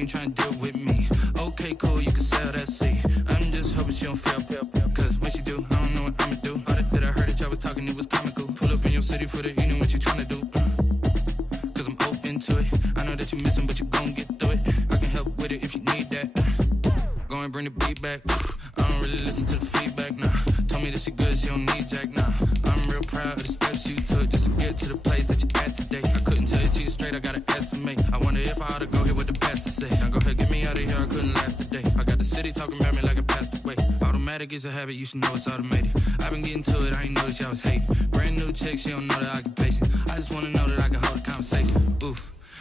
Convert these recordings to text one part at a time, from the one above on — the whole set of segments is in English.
ain't trying to deal with me. Okay, cool, you can sell that seat. I'm just hoping she don't fail. Cause when she do, I don't know what I'ma do. All that I heard that y'all was talking, it was comical. Pull up in your city for the evening, what you trying to do? Cause I'm open to it. I know that you missing, but you gon' get through it. I can help with it if you need that. Go and bring the beat back. I don't really listen to the feedback, nah. Told me that she good, she don't need Jack, nah. I'm real proud of the steps you took just to get to the place that you at today. I couldn't tell it to you straight, I gotta estimate. I wonder if I ought to go here with the pastor say. Now go ahead, get me out of here, I couldn't last a day. I got the city talking about me like I passed away. Automatic is a habit, you should know it's automated. I've been getting to it, I ain't noticed y'all was hating. Brand new chick, she don't know the occupation. I just wanna know that I can hold a conversation. Ooh,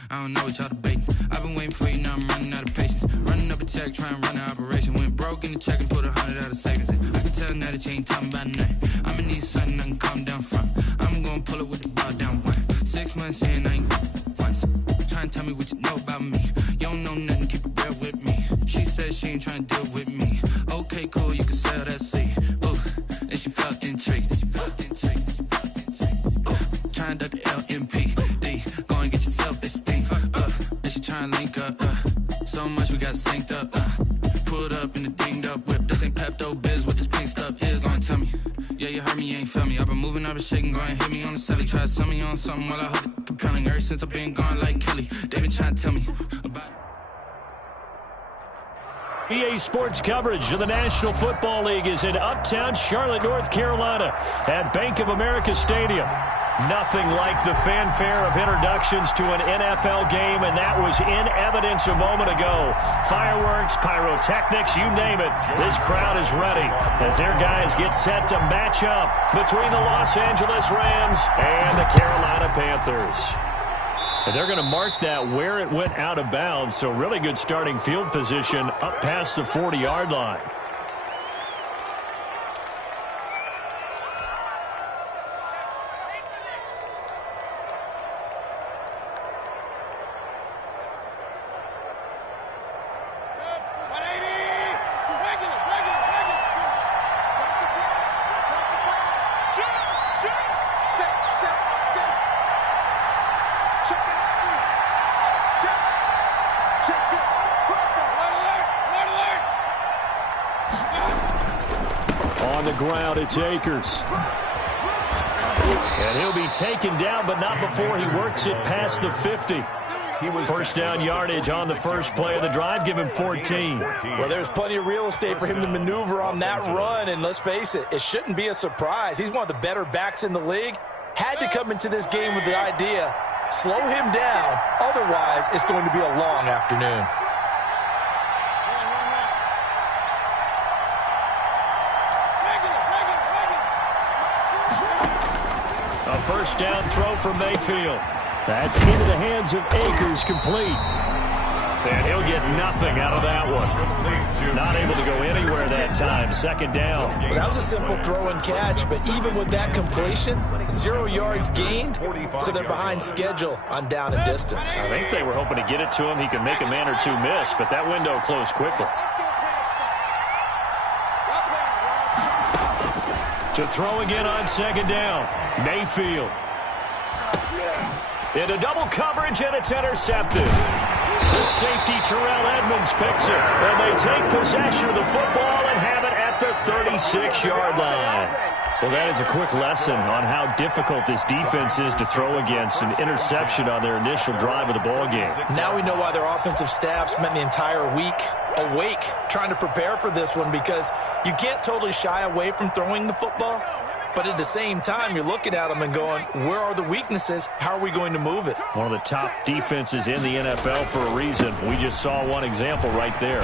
I don't know what y'all debating. I've been waiting for you, now I'm running out of patience. Running up a check, trying to run an operation. Went broke in the check and put 100 out of savings in. I can tell now that you ain't talking about nothing. I'ma need something I can calm down from. I'm gonna pull it with the ball down one. 6 months in, I ain't once. Trying to tell me what you know about me. You don't know nothing, keep it real with me. She said she ain't trying to deal with me. Okay, cool, you can sell that seat. Ooh, and she felt intrigued. Trying to duck the LMPD. Go and get yourself esteem. And she trying to link up. So much we got synced up. Pulled up in the dinged up whip. This ain't Pepto Biz, what this pink stuff is. Gonna tell me. Yeah, you heard me, you ain't felt me. I've been moving, I've been shaking, go and hit me on the celly. Try to sell me on something while I hold it compelling. Ever since I've been gone like Kelly, they been trying to tell me about. EA Sports coverage of the National Football League is in uptown Charlotte, North Carolina at Bank of America Stadium. Nothing like the fanfare of introductions to an NFL game, and that was in evidence a moment ago. Fireworks, pyrotechnics, you name it. This crowd is ready as their guys get set to match up between the Los Angeles Rams and the Carolina Panthers. And they're going to mark that where it went out of bounds, so really good starting field position up past the 40-yard line. On the ground, it's Akers. And he'll be taken down, but not before he works it past the 50. First down yardage on the first play of the drive. Give him 14. Well, there's plenty of real estate for him to maneuver on that run, and let's face it, it shouldn't be a surprise. He's one of the better backs in the league. Had to come into this game with the idea, slow him down, otherwise it's going to be a long afternoon. A first down throw from Mayfield. That's into the hands of Akers, complete. And he'll get nothing out of that one. Not able to go anywhere that time. Second down. Well, that was a simple throw and catch, but even with that completion, 0 yards gained, so they're behind schedule on down and distance. I think they were hoping to get it to him. He could make a man or two miss, but that window closed quickly. To throw again on second down. Mayfield. Into double coverage, and it's intercepted. The safety, Terrell Edmonds, picks it. And they take possession of the football and have it at the 36-yard line. Well, that is a quick lesson on how difficult this defense is to throw against. An interception on their initial drive of the ballgame. Now we know why their offensive staff spent the entire week awake trying to prepare for this one, because you can't totally shy away from throwing the football. But at the same time, you're looking at them and going, where are the weaknesses? How are we going to move it? One of the top defenses in the NFL for a reason. We just saw one example right there.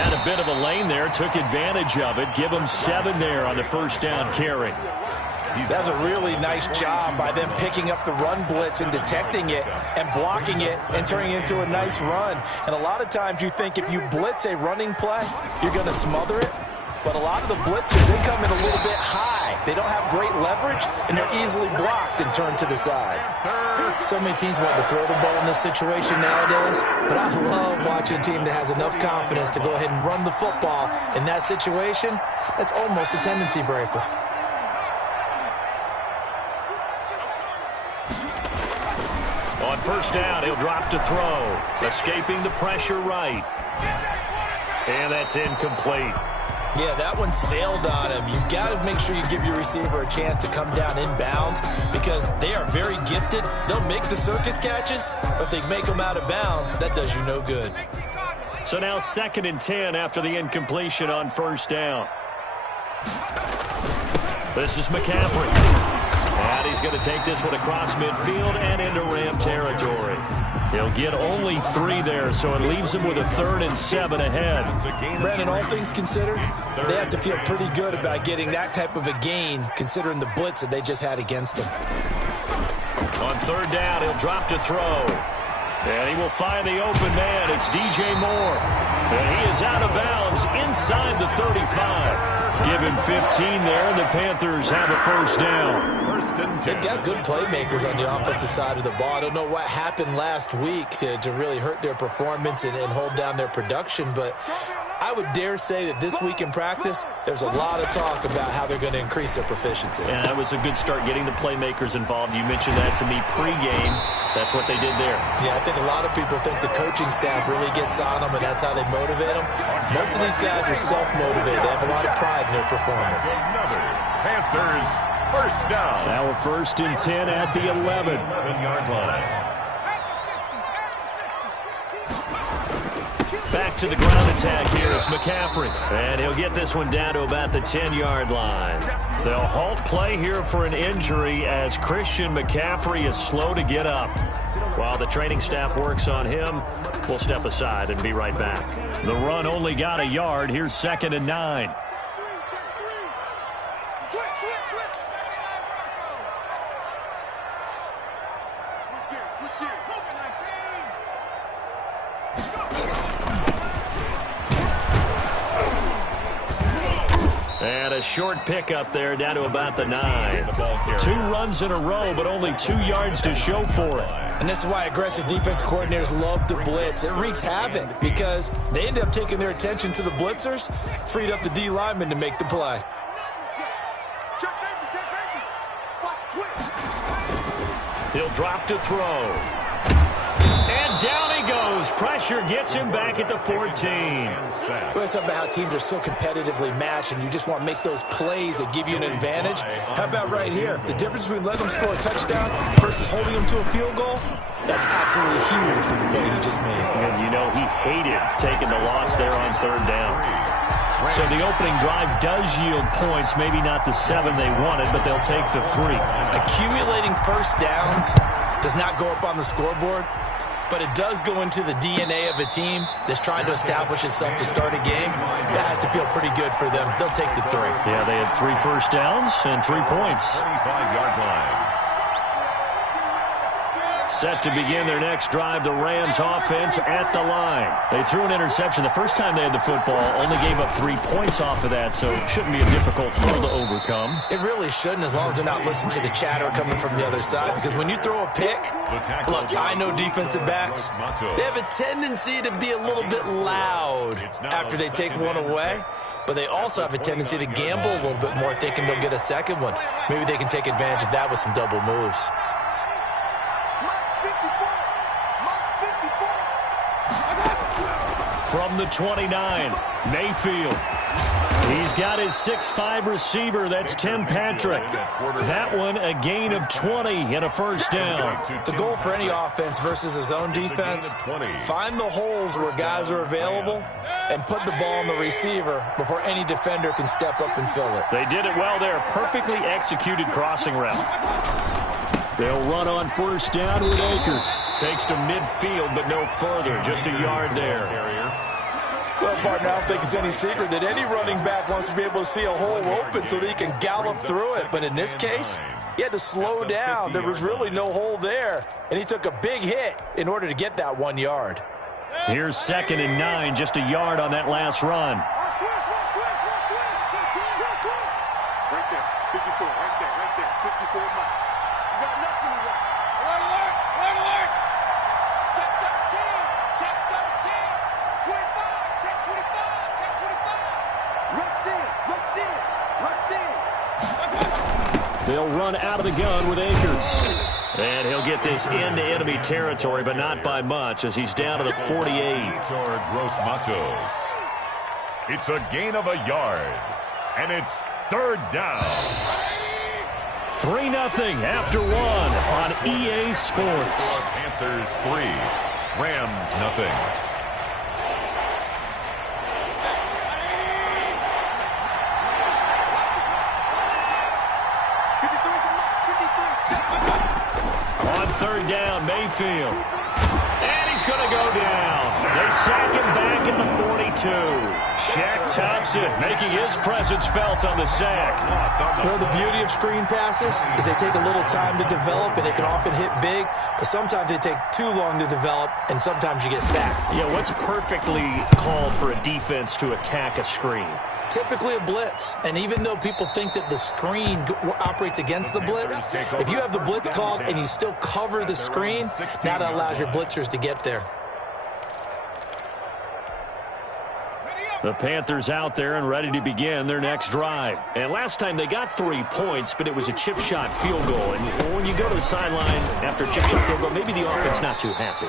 And a bit of a lane there. Took advantage of it. Give them 7 there on the first down carry. That's a really nice job by them picking up the run blitz and detecting it and blocking it and turning it into a nice run. And a lot of times you think if you blitz a running play, you're going to smother it. But a lot of the blitzers, they come in a little bit high. They don't have great leverage, and they're easily blocked and turned to the side. So many teams want to throw the ball in this situation nowadays, but I love watching a team that has enough confidence to go ahead and run the football in that situation. That's almost a tendency breaker. On On first down, he'll drop to throw. Escaping the pressure right. And that's incomplete. Yeah, that one sailed on him. You've got to make sure you give your receiver a chance to come down inbounds because they are very gifted. They'll make the circus catches, but they make them out of bounds. That does you no good. So now 2nd and 10 after the incompletion on first down. This is McCaffrey. And he's going to take this one across midfield and into Ram territory. He'll get only 3 there, so it leaves him with a 3rd and 7 ahead. Brandon, all things considered, they have to feel pretty good about getting that type of a gain, considering the blitz that they just had against them. On 3rd down, he'll drop to throw. And he will find the open man. It's DJ Moore. And he is out of bounds inside the 35. Give him 15 there, and the Panthers have a first down. They've got good playmakers on the offensive side of the ball. I don't know what happened last week to really hurt their performance and hold down their production, but I would dare say that this week in practice, there's a lot of talk about how they're going to increase their proficiency. And that was a good start getting the playmakers involved. You mentioned that to me pregame. That's what they did there. Yeah, I think a lot of people think the coaching staff really gets on them, and that's how they motivate them. Most of these guys are self-motivated. They have a lot of pride in their performance. Panthers first down. Now a 1st and 10 at the 11-yard line. Back to the ground attack here is McCaffrey. And he'll get this one down to about the 10-yard line. They'll halt play here for an injury as Christian McCaffrey is slow to get up. While the training staff works on him, we'll step aside and be right back. The run only got a yard. Here's 2nd and 9. And a short pickup there down to about the 9. 2 runs in a row, but only 2 yards to show for it. And this is why aggressive defense coordinators love to blitz. It wreaks havoc because they end up taking their attention to the blitzers, freed up the D lineman to make the play. He'll drop to throw. And down he goes. Pressure gets him back at the 14. Well, it's about how teams are so competitively matched, and you just want to make those plays that give you an advantage. How about right here? The difference between letting them score a touchdown versus holding them to a field goal, that's absolutely huge with the play he just made. And you know he hated taking the loss there on 3rd down. So the opening drive does yield points, maybe not the 7 they wanted, but they'll take the 3. Accumulating first downs does not go up on the scoreboard, but it does go into the DNA of a team that's trying to establish itself to start a game. That has to feel pretty good for them. They'll take the 3. Yeah, they had 3 first downs and 3 points. 25-yard line. Set to begin their next drive, the Rams offense at the line. They threw an interception the first time they had the football, only gave up 3 points off of that, so it shouldn't be a difficult hill to overcome. It really shouldn't, as long as they're not listening to the chatter coming from the other side, because when you throw a pick, look, I know defensive backs, they have a tendency to be a little bit loud after they take one away, but they also have a tendency to gamble a little bit more, thinking they'll get a second one. Maybe they can take advantage of that with some double moves. From the 29, Mayfield. He's got his 6'5" receiver. That's Tim Patrick. That one, a gain of 20 and a first down. The goal for any offense versus his own defense, find the holes where guys are available and put the ball on the receiver before any defender can step up and fill it. They did it well there. Perfectly executed crossing route. They'll run on first down with Akers. Takes to midfield, but no further. Just a yard there. Well, partner, I don't think it's any secret that any running back wants to be able to see a hole open so that he can gallop through it. But in this case, he had to slow down. There was really no hole there, and he took a big hit in order to get that 1 yard. Here's 2nd and 9, just a yard on that last run. Right there, 54, right there, 54 miles. You got nothing to run. Alert! Check 13, check 13, 25, check 25, check 25. Rush in. They'll run out of the gun with Akers. And he'll get this into enemy territory, but not by much, as he's down to the 48. Toward Gross Matos. It's a gain of a yard, and it's third down. 3-0 after one on EA Sports. Panthers 3, Rams nothing. On third down, Mayfield. And he's going to go down. They sack him back at the 42. Shaq Thompson making his presence felt on the sack. Well, the beauty of screen passes is they take a little time to develop, and they can often hit big, but sometimes they take too long to develop, and sometimes you get sacked. Yeah, what's perfectly called for a defense to attack a screen? Typically a blitz, and even though people think that the screen operates against the blitz, if you have the blitz called and you still cover the screen, now that allows your blitzers to get there. The Panthers out there and ready to begin their next drive. And last time they got 3 points, but it was a chip shot field goal. And when you go to the sideline after a chip shot field goal, maybe the offense not too happy.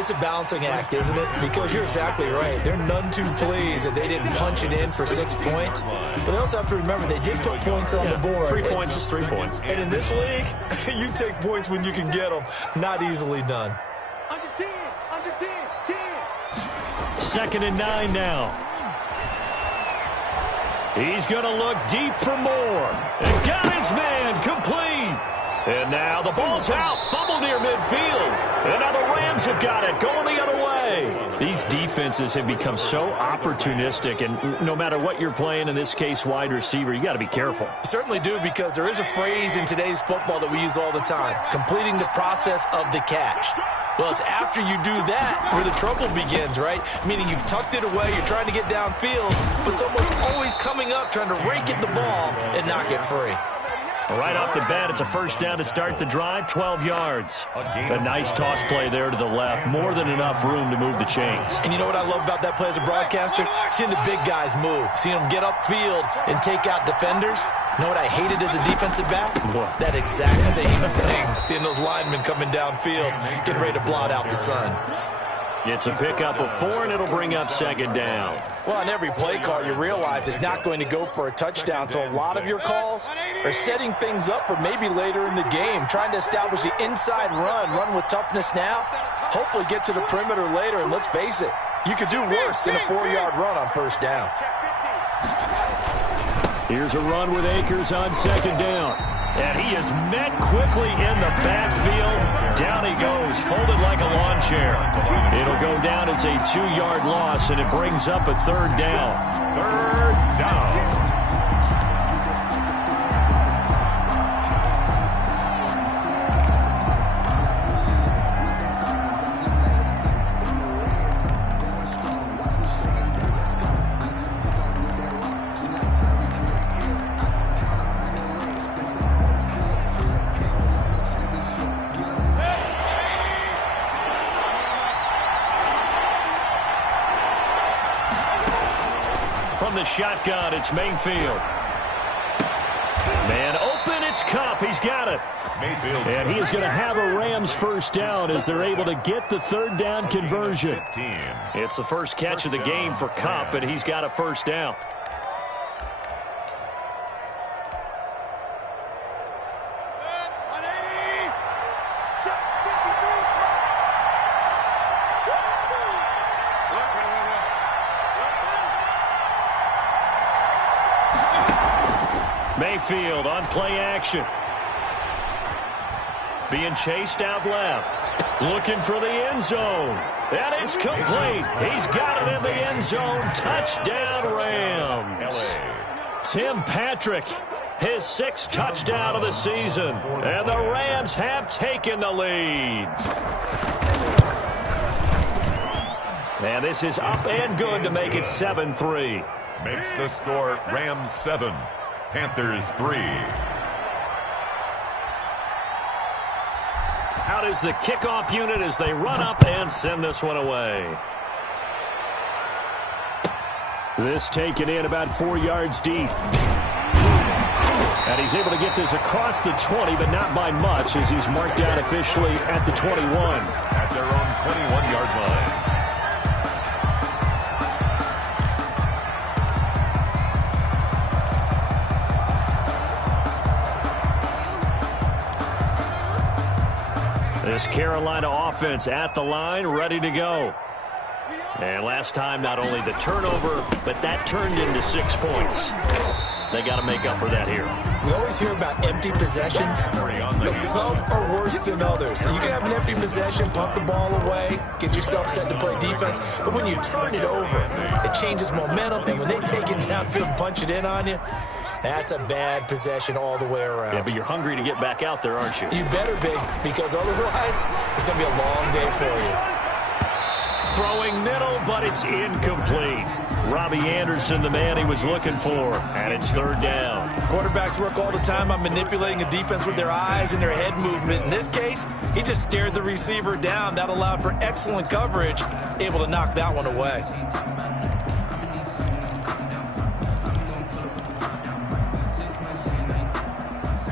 It's a balancing act, isn't it? Because you're exactly right. They're none too pleased that they didn't punch it in for 6 points. But they also have to remember they did put points on the board. 3 points is 3 points. And in this league, you take points when you can get them. Not easily done. Under 10, 10. 2nd and 9 now. He's going to look deep for more. And got his man complete. And now the ball's out. Fumble near midfield. And now the Rams have got it. Going the other way. These defenses have become so opportunistic. And no matter what you're playing, in this case, wide receiver, you got to be careful. You certainly do, because there is a phrase in today's football that we use all the time. Completing the process of the catch. Well, it's after you do that where the trouble begins, right? Meaning you've tucked it away, you're trying to get downfield, but someone's always coming up trying to rake at the ball and knock it free. Right off the bat, it's a first down to start the drive, 12 yards. A nice toss play there to the left. More than enough room to move the chains. And you know what I love about that play as a broadcaster? Seeing the big guys move. Seeing them get upfield and take out defenders. You know what I hated as a defensive back? What? That exact same thing. Seeing those linemen coming downfield, getting ready to blot out the sun. It's a pickup of 4, and it'll bring up 2nd down. Well, on every play call, you realize it's not going to go for a touchdown, so a lot of your calls are setting things up for maybe later in the game, trying to establish the inside run with toughness now, hopefully get to the perimeter later, and let's face it, you could do worse than a 4-yard run on first down. Here's a run with Akers on 2nd down. And he is met quickly in the backfield. Down he goes, folded like a lawn chair. It'll go down as a 2-yard loss, and it brings up a 3rd down. 3rd down. From the shotgun, it's Mayfield. Man open, it's Kupp. He's got it. Mayfield. And he is going to have a Rams first down as they're able to get the 3rd down conversion. 15. It's the first catch of the game for Kupp, and he's got a first down. Mayfield on play action. Being chased out left. Looking for the end zone. And it's complete. He's got it in the end zone. Touchdown, Rams. Tim Patrick, his 6th touchdown of the season. And the Rams have taken the lead. And this is up and good to make it 7-3. Makes the score Rams 7, Panthers 3. Out is the kickoff unit as they run up and send this one away. This taken in about 4 yards deep. And he's able to get this across the 20, but not by much, as he's marked down officially at the 21. At their own 21-yard line. This Carolina offense at the line, ready to go. And last time, not only the turnover, but that turned into 6 points. They got to make up for that here. We always hear about empty possessions, but some are worse than others. You can have an empty possession, pump the ball away, get yourself set to play defense, but when you turn it over, it changes momentum, and when they take it downfield and punch it in on you, that's a bad possession all the way around. Yeah, but you're hungry to get back out there, aren't you? You better be, because otherwise, it's going to be a long day for you. Throwing middle, but it's incomplete. Robbie Anderson, the man he was looking for, and it's third down. Quarterbacks work all the time on manipulating a defense with their eyes and their head movement. In this case, he just stared the receiver down. That allowed for excellent coverage, able to knock that one away.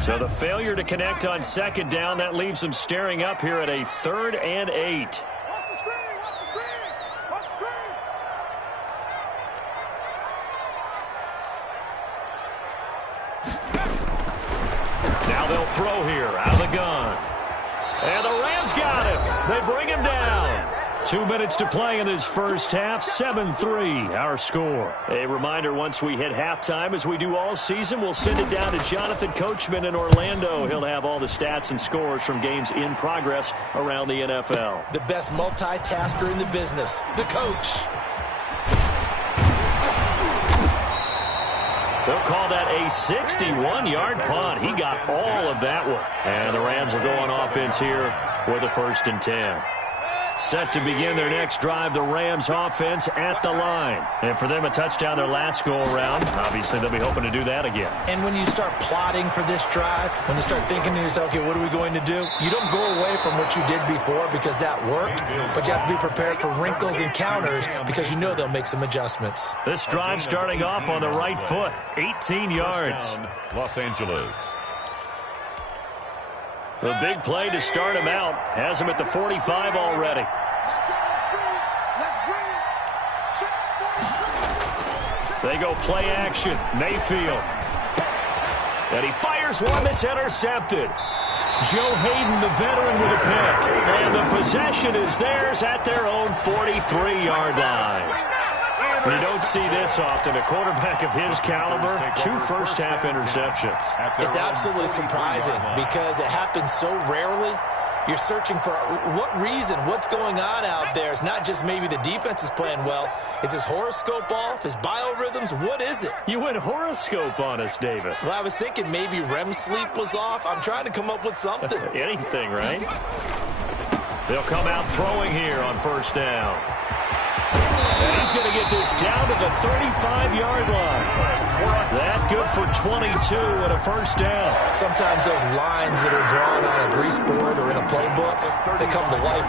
So the failure to connect on second down, that leaves them staring up here at a 3rd and 8. Now they'll throw here out of the gun. And the Rams got him. They bring him down. 2 minutes to play in this first half. 7-3 our score. A reminder, once we hit halftime, as we do all season, we'll send it down to Jonathan Coachman in Orlando. He'll have all the stats and scores from games in progress around the NFL. The best multitasker in the business, the coach. They'll call that a 61-yard punt. He got all of that one. And the Rams will go on offense here with a 1st and 10. Set to begin their next drive, the Rams offense at the line. And for them, a touchdown their last go-around. Obviously, they'll be hoping to do that again. And when you start plotting for this drive, when you start thinking to yourself, okay, what are we going to do? You don't go away from what you did before because that worked, but you have to be prepared for wrinkles and counters because you know they'll make some adjustments. This drive starting off on the right foot, 18 yards. Los Angeles. The big play to start him out has him at the 45 already. They go play action. Mayfield. And he fires one that's intercepted. Joe Hayden, the veteran, with a pick. And the possession is theirs at their own 43-yard line. You don't see this often. A quarterback of his caliber, 2 first-half interceptions. It's absolutely surprising because it happens so rarely. You're searching for what reason, what's going on out there. It's not just maybe the defense is playing well. Is his horoscope off? His biorhythms? What is it? You went horoscope on us, David. Well, I was thinking maybe REM sleep was off. I'm trying to come up with something. Anything, right? They'll come out throwing here on 1st down. And he's going to get this down to the 35-yard line. That good for 22 and a 1st down. Sometimes those lines that are drawn on a grease board or in a playbook, they come to life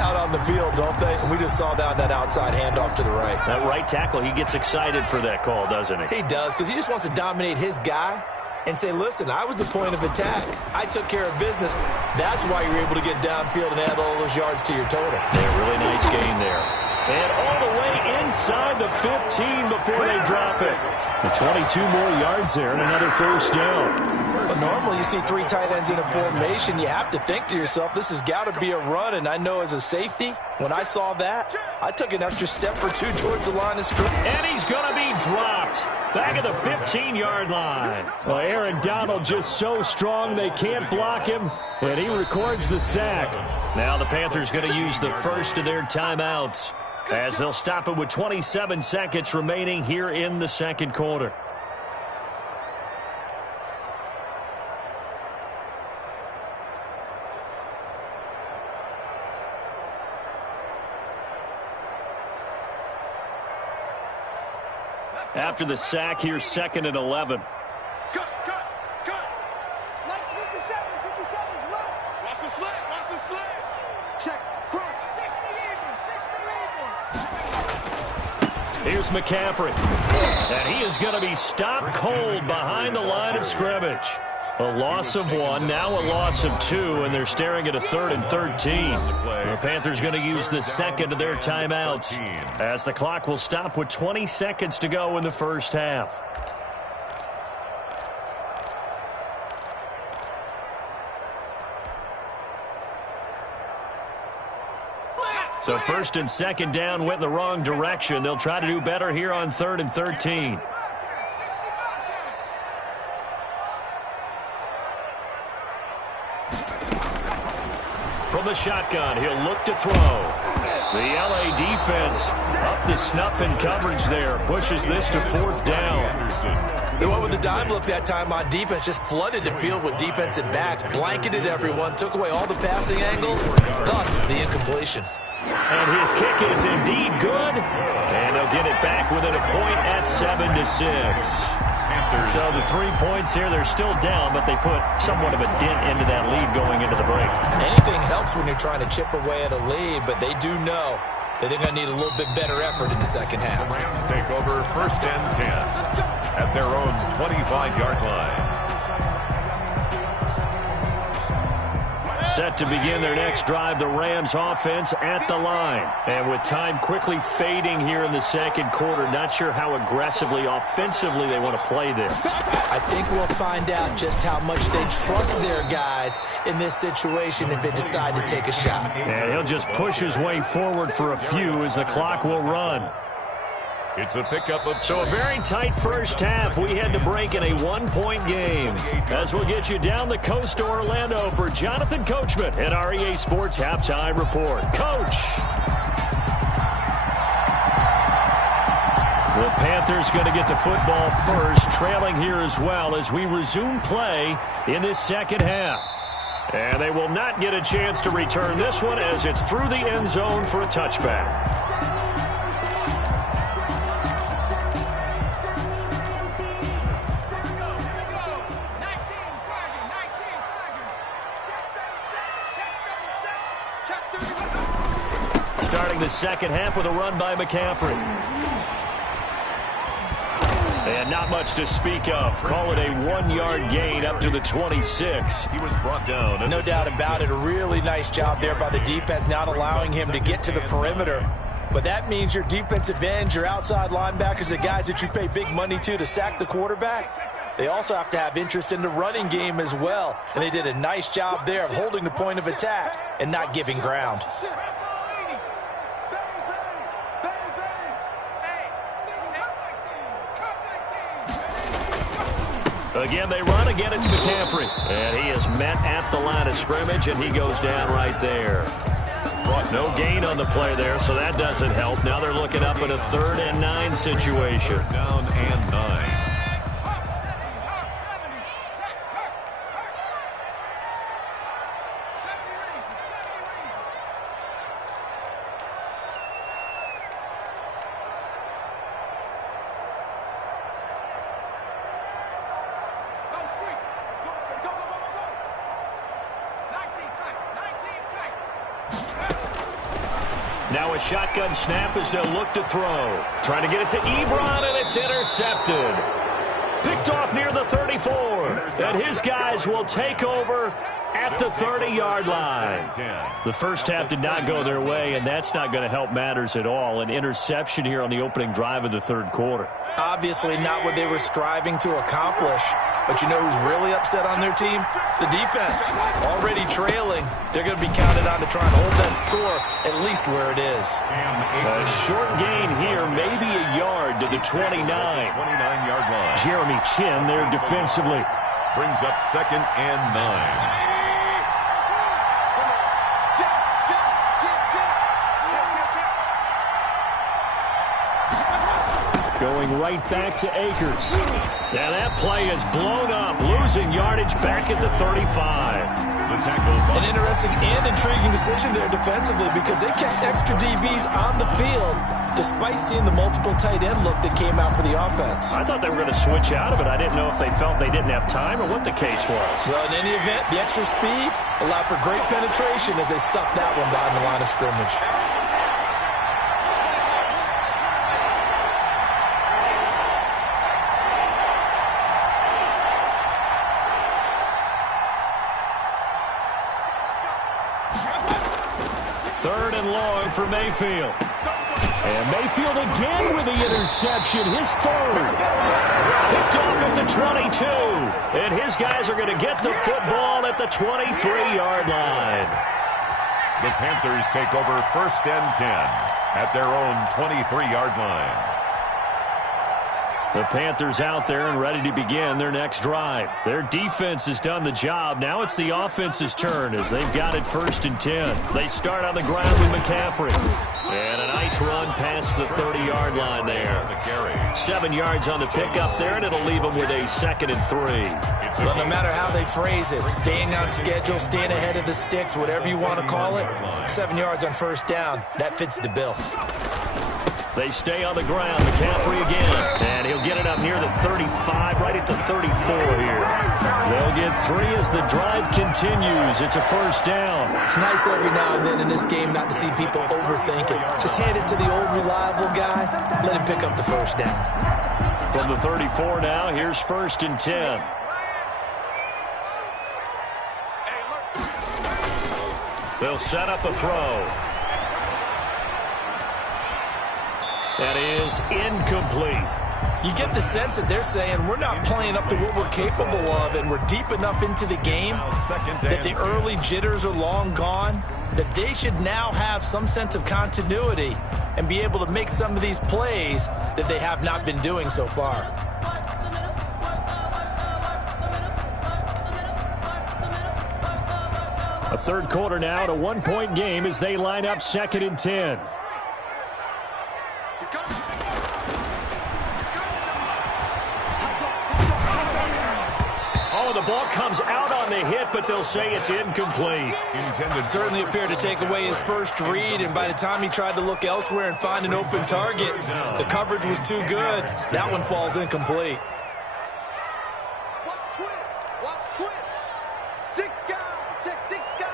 out on the field, don't they? And we just saw down that outside handoff to the right. That right tackle, he gets excited for that call, doesn't he? He does, because he just wants to dominate his guy and say, listen, I was the point of attack. I took care of business. That's why you're able to get downfield and add all those yards to your total. Yeah, really nice gain there. And all the way inside the 15 before they drop it. The 22 more yards there and another 1st down. Well, normally you see 3 tight ends in a formation. You have to think to yourself, this has got to be a run. And I know as a safety, when I saw that, I took an extra step or 2 towards the line of scrimmage. And he's going to be dropped back at the 15-yard line. Well, Aaron Donald just so strong they can't block him, and he records the sack. Now the Panthers going to use the first of their timeouts, as they'll stop it with 27 seconds remaining here in the second quarter. After the sack, here's 2nd and 11. Cut. Lights 57, 57's left. Watch the slant. Check. Cross. 60 even. Here's McCaffrey. And he is going to be stopped cold behind the line of scrimmage. A loss of 1, now a loss of 2, and they're staring at a 3rd and 13. The Panthers going to use the second of their timeouts as the clock will stop with 20 seconds to go in the first half. So first and second down went the wrong direction. They'll try to do better here on 3rd and 13. From the shotgun, he'll look to throw. The LA defense up to snuff in coverage there. Pushes this to 4th down. They went with the dime look that time on defense. Just flooded the field with defensive backs. Blanketed everyone. Took away all the passing angles. Thus, the incompletion. And his kick is indeed good. And they'll get it back within a point at 7-6. So the 3 points here, they're still down, but they put somewhat of a dent into that lead going into the break. Anything helps when you're trying to chip away at a lead, but they do know that they're going to need a little bit better effort in the second half. The Rams take over 1st and 10 at their own 25-yard line. Set to begin their next drive, the Rams offense at the line. And with time quickly fading here in the second quarter, not sure how aggressively, offensively they want to play this. I think we'll find out just how much they trust their guys in this situation if they decide to take a shot. And he'll just push his way forward for a few as the clock will run. It's a pickup of... So a very tight first half. We had to break in a 1-point game. As we'll get you down the coast to Orlando for Jonathan Coachman at our EA Sports Halftime Report. Coach! The Panthers going to get the football first, trailing here as well as we resume play in this second half. And they will not get a chance to return this one as it's through the end zone for a touchback. Starting the second half with a run by McCaffrey. And not much to speak of. Call it a 1-yard gain up to the 26. He was brought down. No doubt about it. A really nice job there by the defense, not allowing him to get to the perimeter. But that means your defensive ends, your outside linebackers, the guys that you pay big money to sack the quarterback, they also have to have interest in the running game as well. And they did a nice job there of holding the point of attack and not giving ground. Again, they run. Again, it's McCaffrey. And he is met at the line of scrimmage, and he goes down right there. No gain on the play there, so that doesn't help. Now they're looking up at a 3rd and 9 situation. Down and 9. Now a shotgun snap as they'll look to throw. Trying to get it to Ebron, and it's intercepted. Picked off near the 34. And his guys will take over at the 30-yard line. The first half did not go their way, and that's not going to help matters at all. An interception here on the opening drive of the third quarter. Obviously not what they were striving to accomplish. But you know who's really upset on their team? The defense. Already trailing. They're going to be counted on to try and hold that score at least where it is. A short gain here, maybe a yard to the 29. 29-yard line. Jeremy Chin there defensively. Brings up 2nd and 9. Going right back to Akers. Now that play is blown up, losing yardage back at the 35. The tackle. An interesting and intriguing decision there defensively because they kept extra DBs on the field despite seeing the multiple tight end look that came out for the offense. I thought they were going to switch out of it. I didn't know if they felt they didn't have time or what the case was. Well, in any event, the extra speed allowed for great penetration as they stuffed that one behind the line of scrimmage. and long for Mayfield. And Mayfield again with the interception, his third. Picked off at the 22. And his guys are going to get the football at the 23-yard line. The Panthers take over 1st and 10 at their own 23-yard line. The Panthers out there and ready to begin their next drive. Their defense has done the job. Now it's the offense's turn as they've got it 1st and 10. They start on the ground with McCaffrey. And a nice run past the 30-yard line there. 7 yards on the pickup there, and it'll leave them with a 2nd and 3. Well, no matter how they phrase it, staying on schedule, staying ahead of the sticks, whatever you want to call it, 7 yards on 1st down, that fits the bill. They stay on the ground. McCaffrey again. And he'll get it up near the 35, right at the 34 here. They'll get 3 as the drive continues. It's a 1st down. It's nice every now and then in this game not to see people overthink it. Just hand it to the old reliable guy. Let him pick up the 1st down. From the 34 now, here's 1st and 10. They'll set up a throw. That is incomplete. You get the sense that they're saying we're not playing up to what we're capable of, and we're deep enough into the game that the early jitters are long gone, that they should now have some sense of continuity and be able to make some of these plays that they have not been doing so far. A 3rd quarter now, and a 1-point game as they line up 2nd and 10. Oh, the ball comes out on the hit, but they'll say it's incomplete. Certainly appeared to take away his first read, and by the time he tried to look elsewhere and find an open target, the coverage was too good. That one falls incomplete. Watch twins. 6 guys. Check 6 guys.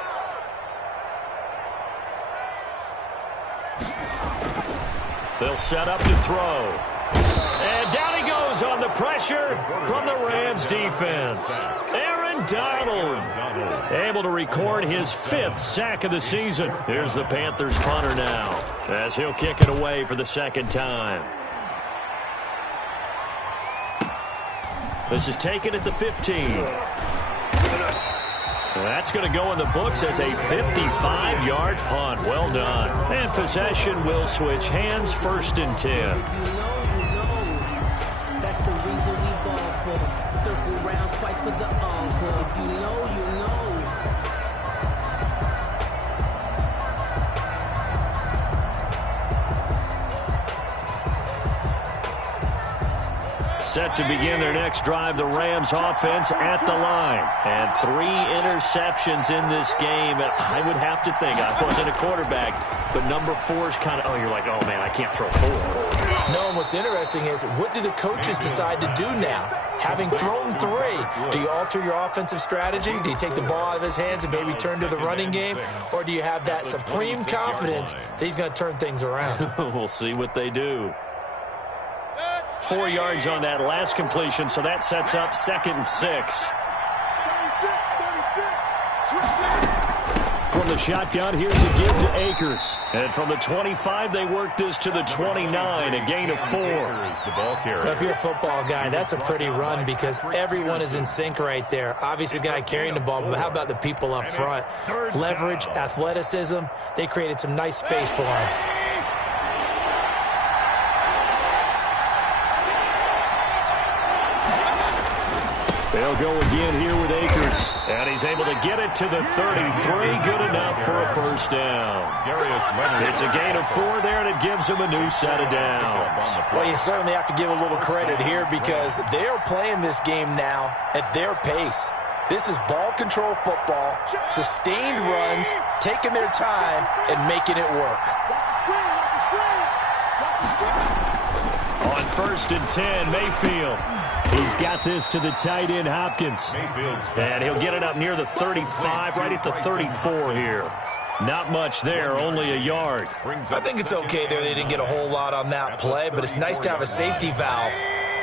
They'll set up to throw. And down he goes on the pressure from the Rams defense. Aaron Donald able to record his 5th sack of the season. Here's the Panthers punter now as he'll kick it away for the 2nd time. This is taken at the 15. That's going to go in the books as a 55-yard punt. Well done. And possession will switch hands, 1st and 10. That's the reason we ball for. Circle round twice for the encore. If you know, you know. Set to begin their next drive, the Rams offense at the line. And 3 interceptions in this game. And I would have to think, I wasn't a quarterback, but number 4 is kind of, oh, you're like, oh, man, I can't throw 4. No, and what's interesting is, what do the coaches decide to do now? Having thrown 3, do you alter your offensive strategy? Do you take the ball out of his hands and maybe turn to the running game? Or do you have that supreme confidence that he's going to turn things around? We'll see what they do. 4 yards on that last completion, so that sets up 2nd and 6. 36. From the shotgun, here's a give to Akers. And from the 25, they work this to the 29, a gain of 4. The ball carrier. If you're a football guy, that's a pretty run because everyone is in sync right there. Obviously, the guy carrying the ball, but how about the people up front? Leverage, athleticism, they created some nice space for him. They'll go again here with Akers. And he's able to get it to the 33. Good enough for a 1st down. It's a gain of 4 there, and it gives him a new set of downs. Well, you certainly have to give a little credit here because they're playing this game now at their pace. This is ball control football, sustained runs, taking their time, and making it work. On 1st and 10, Mayfield. He's got this to the tight end, Hopkins. And he'll get it up near the 35, right at the 34 here. Not much there, only a yard. I think it's okay there. They didn't get a whole lot on that play, but it's nice to have a safety valve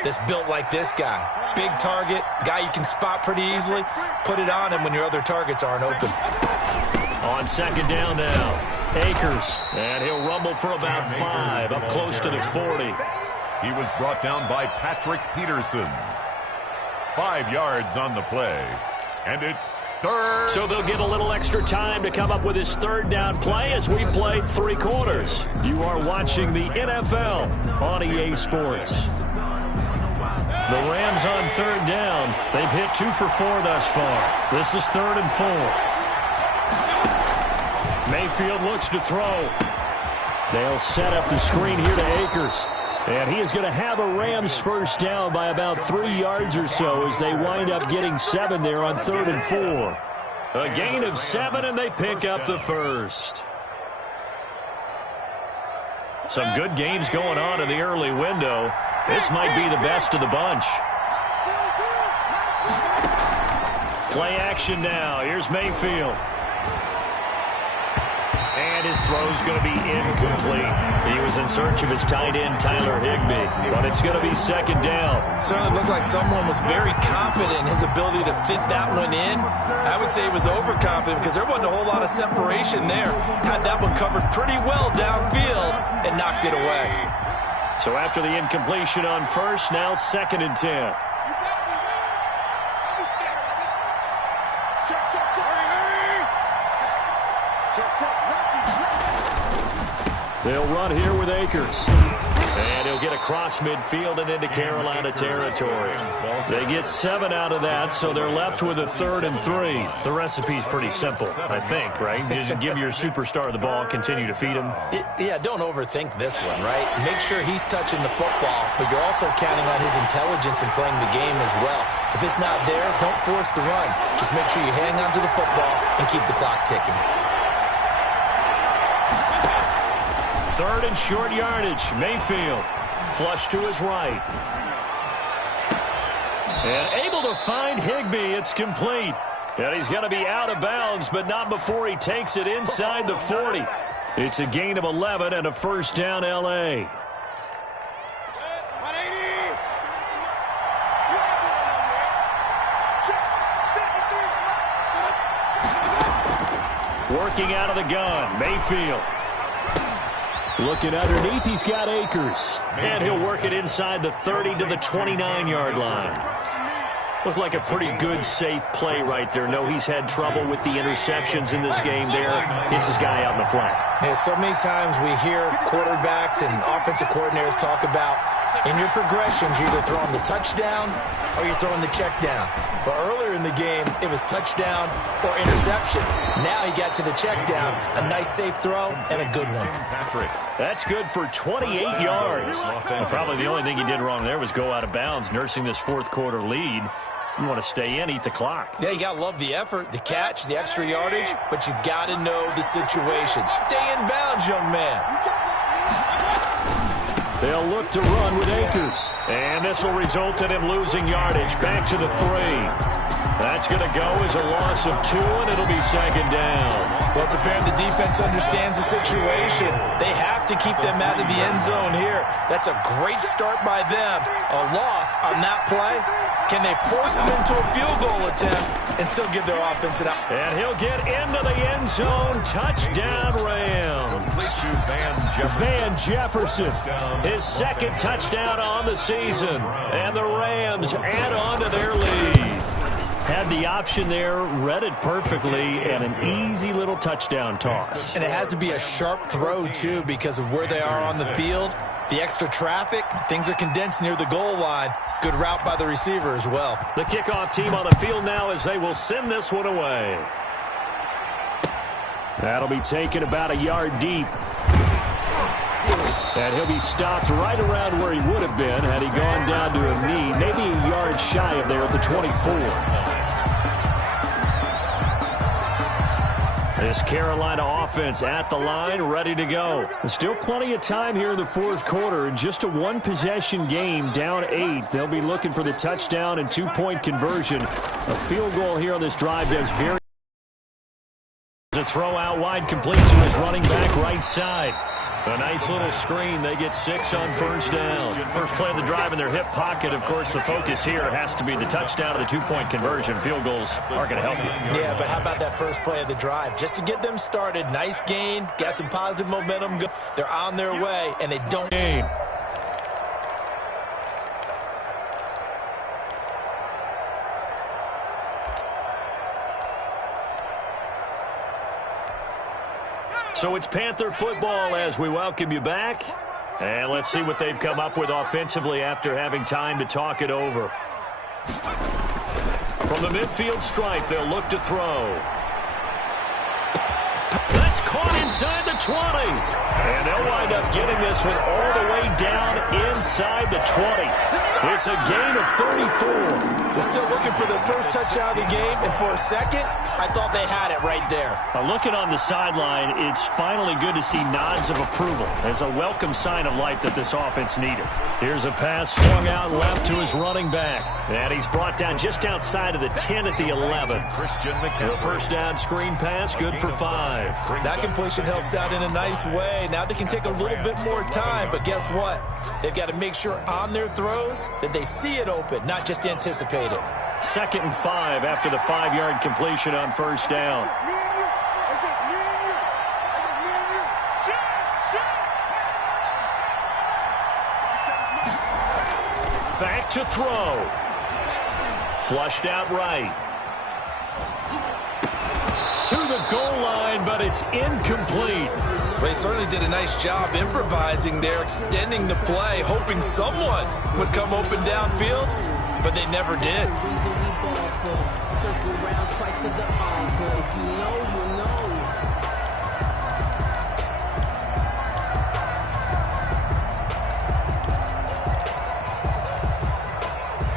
that's built like this guy. Big target, guy you can spot pretty easily. Put it on him when your other targets aren't open. On 2nd down now. Akers, and he'll rumble for about 5, up close to the 40. He was brought down by Patrick Peterson. 5 yards on the play, and it's third. So they'll get a little extra time to come up with his third down play as we played 3 quarters. You are watching the NFL on EA Sports. The Rams on third down. They've hit 2 for 4 thus far. This is 3rd and 4. Mayfield looks to throw. They'll set up the screen here to Akers. And he is going to have a Rams first down by about 3 yards or so as they wind up getting 7 there on 3rd and 4. A gain of 7, and they pick up the first. Some good games going on in the early window. This might be the best of the bunch. Play action now. Here's Mayfield. And his throw's going to be incomplete. He was in search of his tight end, Tyler Higbee. But it's going to be 2nd down. Certainly looked like someone was very confident in his ability to fit that one in. I would say he was overconfident because there wasn't a whole lot of separation there. Had that one covered pretty well downfield and knocked it away. So after the incompletion on first, now 2nd and 10. They'll run here with Akers. And he'll get across midfield and into Carolina territory. They get 7 out of that, so they're left with a 3rd and 3. The recipe's pretty simple, I think, right? Just give your superstar the ball, continue to feed him. Yeah, don't overthink this one, right? Make sure he's touching the football, but you're also counting on his intelligence in playing the game as well. If it's not there, don't force the run. Just make sure you hang on to the football and keep the clock ticking. 3rd and short yardage. Mayfield flush to his right. And able to find Higbee. It's complete. And he's going to be out of bounds, but not before he takes it inside the 40. It's a gain of 11 and a first down L.A. Working out of the gun. Mayfield. Looking underneath, he's got Akers. And he'll work it inside the 30 to the 29-yard line. Looked like a pretty good, safe play right there. No, he's had trouble with the interceptions in this game there. Hits his guy out in the flat. Yeah, so many times we hear quarterbacks and offensive coordinators talk about in your progressions, you're either throwing the touchdown or you're throwing the check down. But earlier in the game, it was touchdown or interception. Now he got to the check down, a nice safe throw, and a good one. That's good for 28 yards. And probably the only thing he did wrong there was go out of bounds, nursing this 4th quarter lead. You want to stay in, eat the clock. Yeah, you got to love the effort, the catch, the extra yardage, but you got to know the situation. Stay in bounds, young man. They'll look to run with Akers. And this will result in him losing yardage. Back to the 3. That's going to go as a loss of 2, and it'll be 2nd down. Well, it's apparent the defense understands the situation. They have to keep them out of the end zone here. That's a great start by them. A loss on that play. Can they force them into a field goal attempt and still give their offense an out? And he'll get into the end zone. Touchdown, Rams. Van Jefferson, his 2nd touchdown on the season. And the Rams add on to their lead. Had the option there, read it perfectly, and an easy little touchdown toss. And it has to be a sharp throw, too, because of where they are on the field. The extra traffic, things are condensed near the goal line. Good route by the receiver as well. The kickoff team on the field now as they will send this one away. That'll be taken about a yard deep. And he'll be stopped right around where he would have been had he gone down to a knee, maybe a yard shy of there at the 24. This Carolina offense at the line, ready to go. There's still plenty of time here in the 4th quarter. Just a 1-possession game, down 8. They'll be looking for the touchdown and 2-point conversion. A field goal here on this drive does very To throw out wide, complete to his running back right side. A nice little screen. They get 6 on first down. First play of the drive in their hip pocket. Of course, the focus here has to be the touchdown of the 2-point conversion. Field goals are going to help you. Yeah, but how about that first play of the drive? Just to get them started. Nice gain. Got some positive momentum. They're on their way, and they don't. Game. So it's Panther football as we welcome you back. And let's see what they've come up with offensively after having time to talk it over. From the midfield stripe, they'll look to throw. That's caught inside the 20. And they'll wind up getting this one all the way down inside the 20. It's a gain of 34. They're still looking for their first touchdown of the game, and for a second, I thought they had it right there. Looking on the sideline, it's finally good to see nods of approval as a welcome sign of life that this offense needed. Here's a pass swung out left to his running back. And he's brought down just outside of the 10 at the 11. The first down screen pass, good for 5. That completion helps out in a nice way. Now they can take a little bit more time, but guess what? They've got to make sure on their throws that they see it open, not just anticipate it. 2nd and 5 after the 5-yard completion on first down. It's just me and you. It's just me and you. It's just me and you. Back to throw. Flushed out right. To the goal line, but it's incomplete. They certainly did a nice job improvising there, extending the play, hoping someone would come open downfield, but they never did.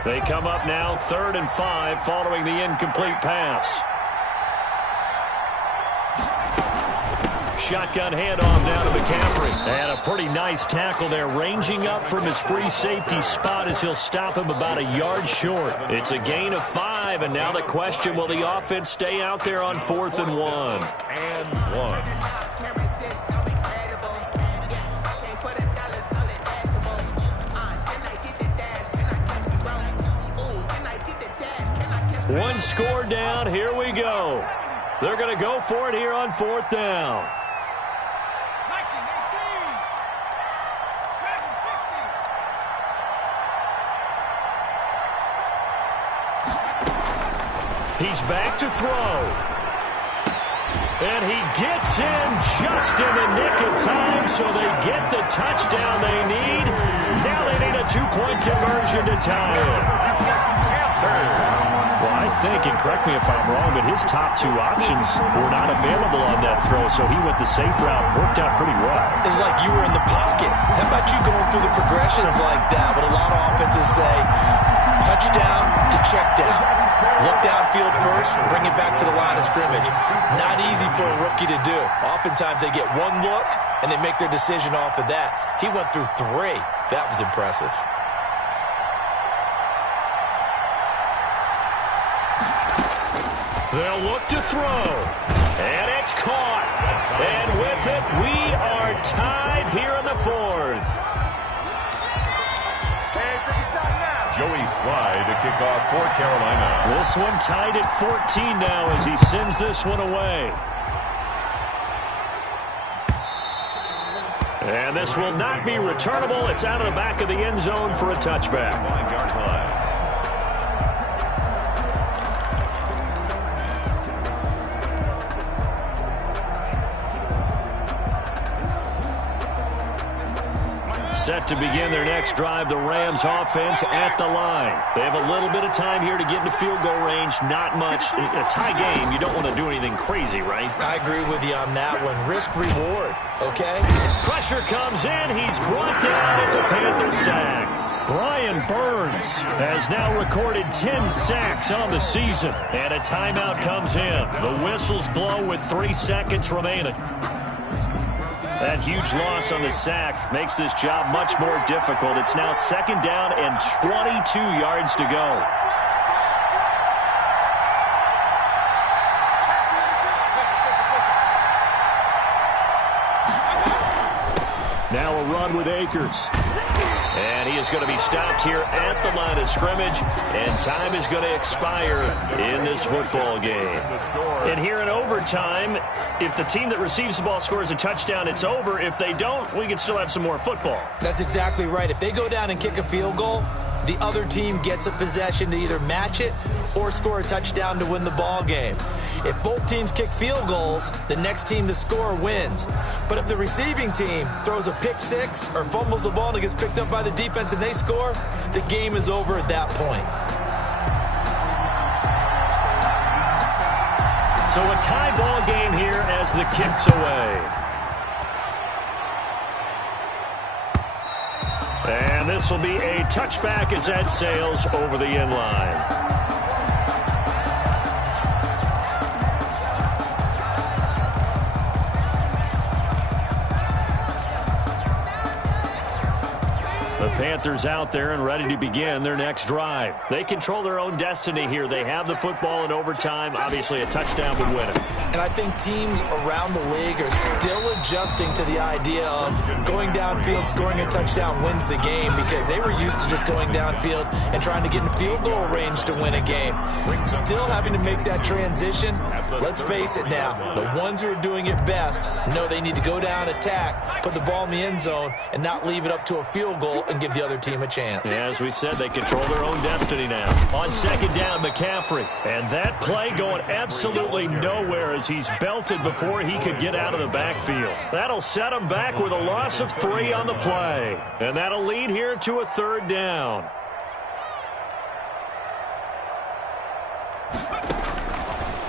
They come up now 3rd and 5 following the incomplete pass. Shotgun handoff down to McCaffrey. And a pretty nice tackle there, ranging up from his free safety spot as he'll stop him about a yard short. It's a gain of 5, and now the question, will the offense stay out there on 4th and 1? And 1. One score down, here we go. They're going to go for it here on 4th down. He's back to throw. And he gets in just in the nick of time, so they get the touchdown they need. Now they need a 2-point conversion to tie it. Well, I think, and correct me if I'm wrong, but his top 2 options were not available on that throw, so he went the safe route. Worked out pretty well. It was like you were in the pocket. How about you going through the progressions like that? But a lot of offenses say touchdown to check down. Look downfield first, bring it back to the line of scrimmage. Not easy for a rookie to do. Oftentimes they get one look, and they make their decision off of that. He went through 3. That was impressive. They'll look to throw. And it's caught. And with it, we are tied here in the 4th. Joey Slye to kick off for Carolina. This one tied at 14 now as he sends this one away. And this will not be returnable. It's out of the back of the end zone for a touchback. 9-yard line. Set to begin their next drive, the Rams offense at the line. They have a little bit of time here to get into field goal range. Not much. In a tie game, you don't want to do anything crazy, right? I agree with you on that one. Risk reward, okay? Pressure comes in. He's brought down. It's a Panther sack. Brian Burns has now recorded 10 sacks on the season. And a timeout comes in. The whistles blow with 3 seconds remaining. That huge loss on the sack makes this job much more difficult. It's now 2nd down and 22 yards to go. Now a run with Akers. And he is going to be stopped here at the line of scrimmage, and time is going to expire in this football game. And here in overtime, if the team that receives the ball scores a touchdown, it's over. If they don't, we can still have some more football. That's exactly right. If they go down and kick a field goal, the other team gets a possession to either match it or score a touchdown to win the ball game. If both teams kick field goals, the next team to score wins. But if the receiving team throws a pick six or fumbles the ball and it gets picked up by the defense and they score, the game is over at that point. So a tie ball game here as the kick's away. And this will be a touchback as that sails over the end line. The Panthers out there and ready to begin their next drive. They control their own destiny here. They have the football in overtime. Obviously, a touchdown would win it. And I think teams around the league are still adjusting to the idea of going downfield, scoring a touchdown wins the game, because they were used to just going downfield and trying to get in field goal range to win a game. Still having to make that transition. Let's face it now, the ones who are doing it best know they need to go down, attack, put the ball in the end zone, and not leave it up to a field goal and give the other team a chance. Yeah, as we said, they control their own destiny now. On second down, McCaffrey. And that play going absolutely nowhere as he's belted before he could get out of the backfield. That'll set him back with a loss of 3 on the play. And that'll lead here to a third down.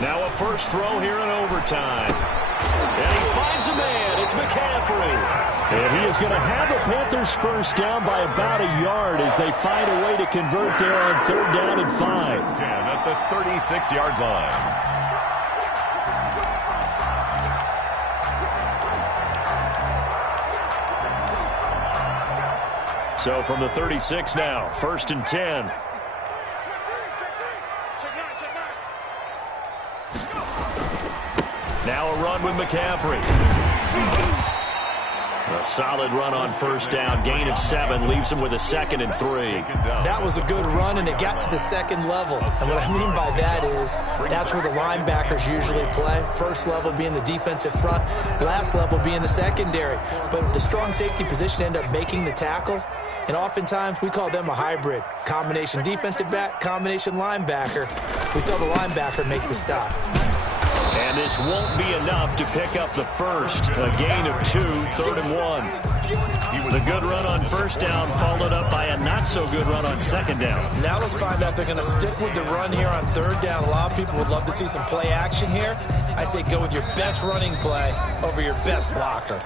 Now a first throw here in overtime. And he finds a man. It's McCaffrey. And he is going to have the Panthers first down by about a yard as they find a way to convert there on third down and 5. 10 at the 36-yard line. So from the 36 now, first and 10. Now a run with McCaffrey. A solid run on first down. Gain of 7 leaves him with a 2nd and 3. That was a good run, and it got to the second level. And what I mean by that is that's where the linebackers usually play. First level being the defensive front, last level being the secondary. But the strong safety position ended up making the tackle. And oftentimes we call them a hybrid. Combination defensive back, combination linebacker. We saw the linebacker make the stop. And this won't be enough to pick up the first. A gain of 2, 3rd and 1. The good run on first down followed up by a not-so-good run on second down. Now let's find out if they're going to stick with the run here on third down. A lot of people would love to see some play action here. I say go with your best running play over your best blocker.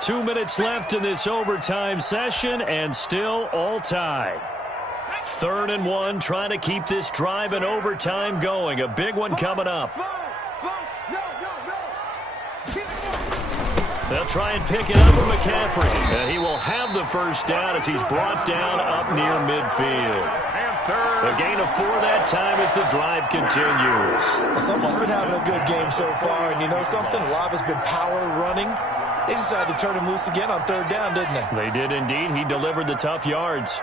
2 minutes left in this overtime session, and still all tied. 3rd and 1, trying to keep this drive in overtime going. A big one coming up. They'll try and pick it up with McCaffrey. And he will have the first down as he's brought down up near midfield. A gain of 4 that time as the drive continues. Well, someone's been having a good game so far, and you know something? A lot of it's been power running. They decided to turn him loose again on third down, didn't they? They did indeed. He delivered the tough yards.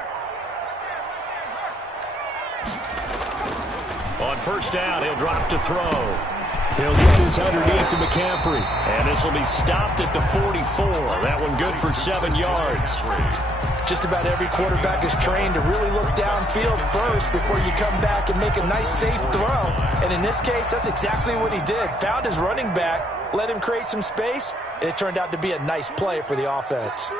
On first down, he'll drop to throw. He'll get this underneath to McCaffrey. And this will be stopped at the 44. That one good for 7 yards. Just about every quarterback is trained to really look downfield first before you come back and make a nice, safe throw. And in this case, that's exactly what he did. Found his running back, let him create some space, and it turned out to be a nice play for the offense.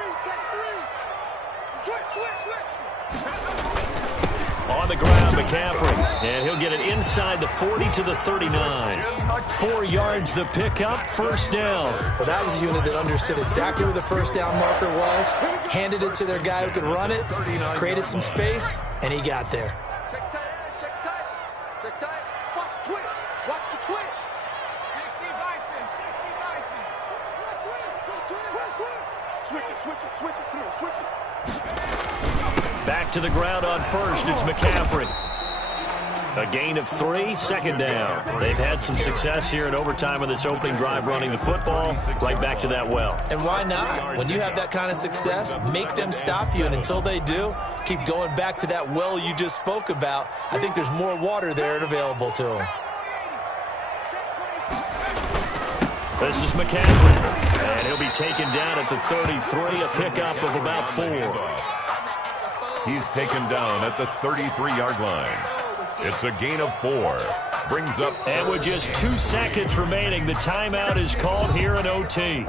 On the ground, McCaffrey. And he'll get it inside the 40 to the 39. 4 yards the pickup, first down. Well, that was a unit that understood exactly where the first down marker was, handed it to their guy who could run it, created some space, and he got there. Check tight, check tight, check tight. Watch the twitch, watch the twitch. 60 Bison, 60 Bison. Switch it, come on, switch it. Back to the ground on first, it's McCaffrey. A gain of 3, second down. They've had some success here in overtime in this opening drive running the football. Right back to that well. And why not? When you have that kind of success, make them stop you. And until they do, keep going back to that well you just spoke about. I think there's more water there and available to them. This is McCaffrey. And he'll be taken down at the 33, a pickup of about 4. He's taken down at the 33-yard line. It's a gain of 4. Brings up... And with just 2 seconds remaining, the timeout is called here in OT.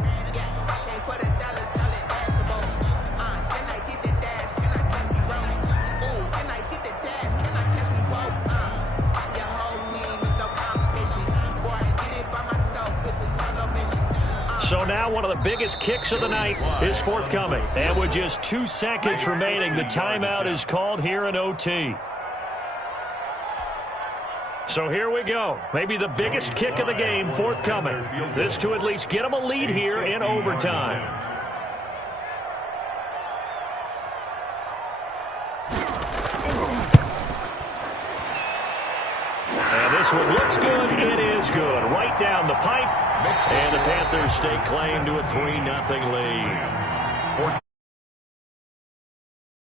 So now one of the biggest kicks of the night is forthcoming. And with just 2 seconds remaining, the timeout is called here in OT. So here we go. Maybe the biggest kick of the game forthcoming. This to at least get them a lead here in overtime. And this one looks good. It is good. Right down the pipe. And the Panthers stake claim to a 3-0 lead.